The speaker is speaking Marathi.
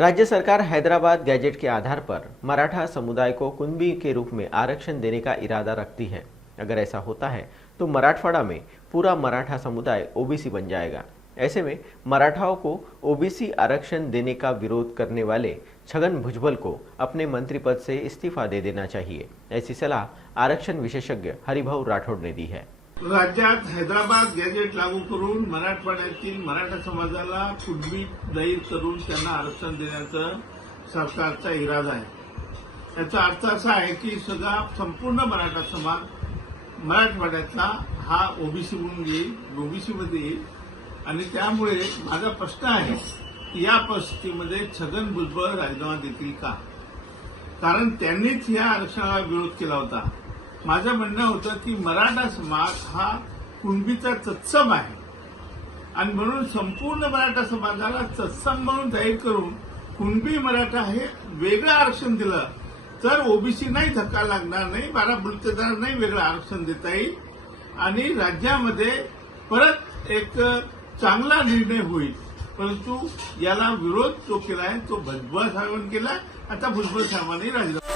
राज्य सरकार हैदराबाद गैजेट के आधार पर मराठा समुदाय को कुणबी के रूप में आरक्षण देने का इरादा रखती है। अगर ऐसा होता है तो मराठवाड़ा में पूरा मराठा समुदाय ओबीसी बन जाएगा। ऐसे में मराठाओं को ओबीसी आरक्षण देने का विरोध करने वाले छगन भुजबल को अपने मंत्री पद से इस्तीफा दे देना चाहिए। ऐसी सलाह आरक्षण विशेषज्ञ हरिभाऊ राठोड ने दी है। राज्यात हैदराबाद गॅजेट लागू करून मराठवाड्यातील मराठा समाजाला कुणबी जाहीर करून त्यांना आरक्षण देण्याचा सरकारचा इरादा आहे। याचा अर्थ असा आहे की संपूर्ण मराठा समाज मराठवाड्यातला हा ओबीसी म्हणून येईल, ओबीसी मध्ये येईल आणि त्यामुळे माझा प्रश्न आहे की या परिस्थितीमध्ये छगन भुजबळ राजीनामा देतील का? कारण त्यांनीच या आरक्षणाला विरोध केला होता। माझं म्हणणं होतं की मराठा समाज हा कुणबीचा तत्सम आहे आणि म्हणून संपूर्ण मराठा समाजाला तत्सम म्हणून जाहीर करून कुणबी मराठा हे वेगळं आरक्षण दिलं तर ओबीसी नाही धक्का लागणार नाही, 12 बलुतेदार नाही वेगळं आरक्षण देता येईल आणि राज्यामध्ये परत एक चांगला निर्णय होईल। परंतु याला विरोध जो केलाय तो भुजबळ साहेबांनी केलाय। आता भुजबळ साहेबांनी राजीनामा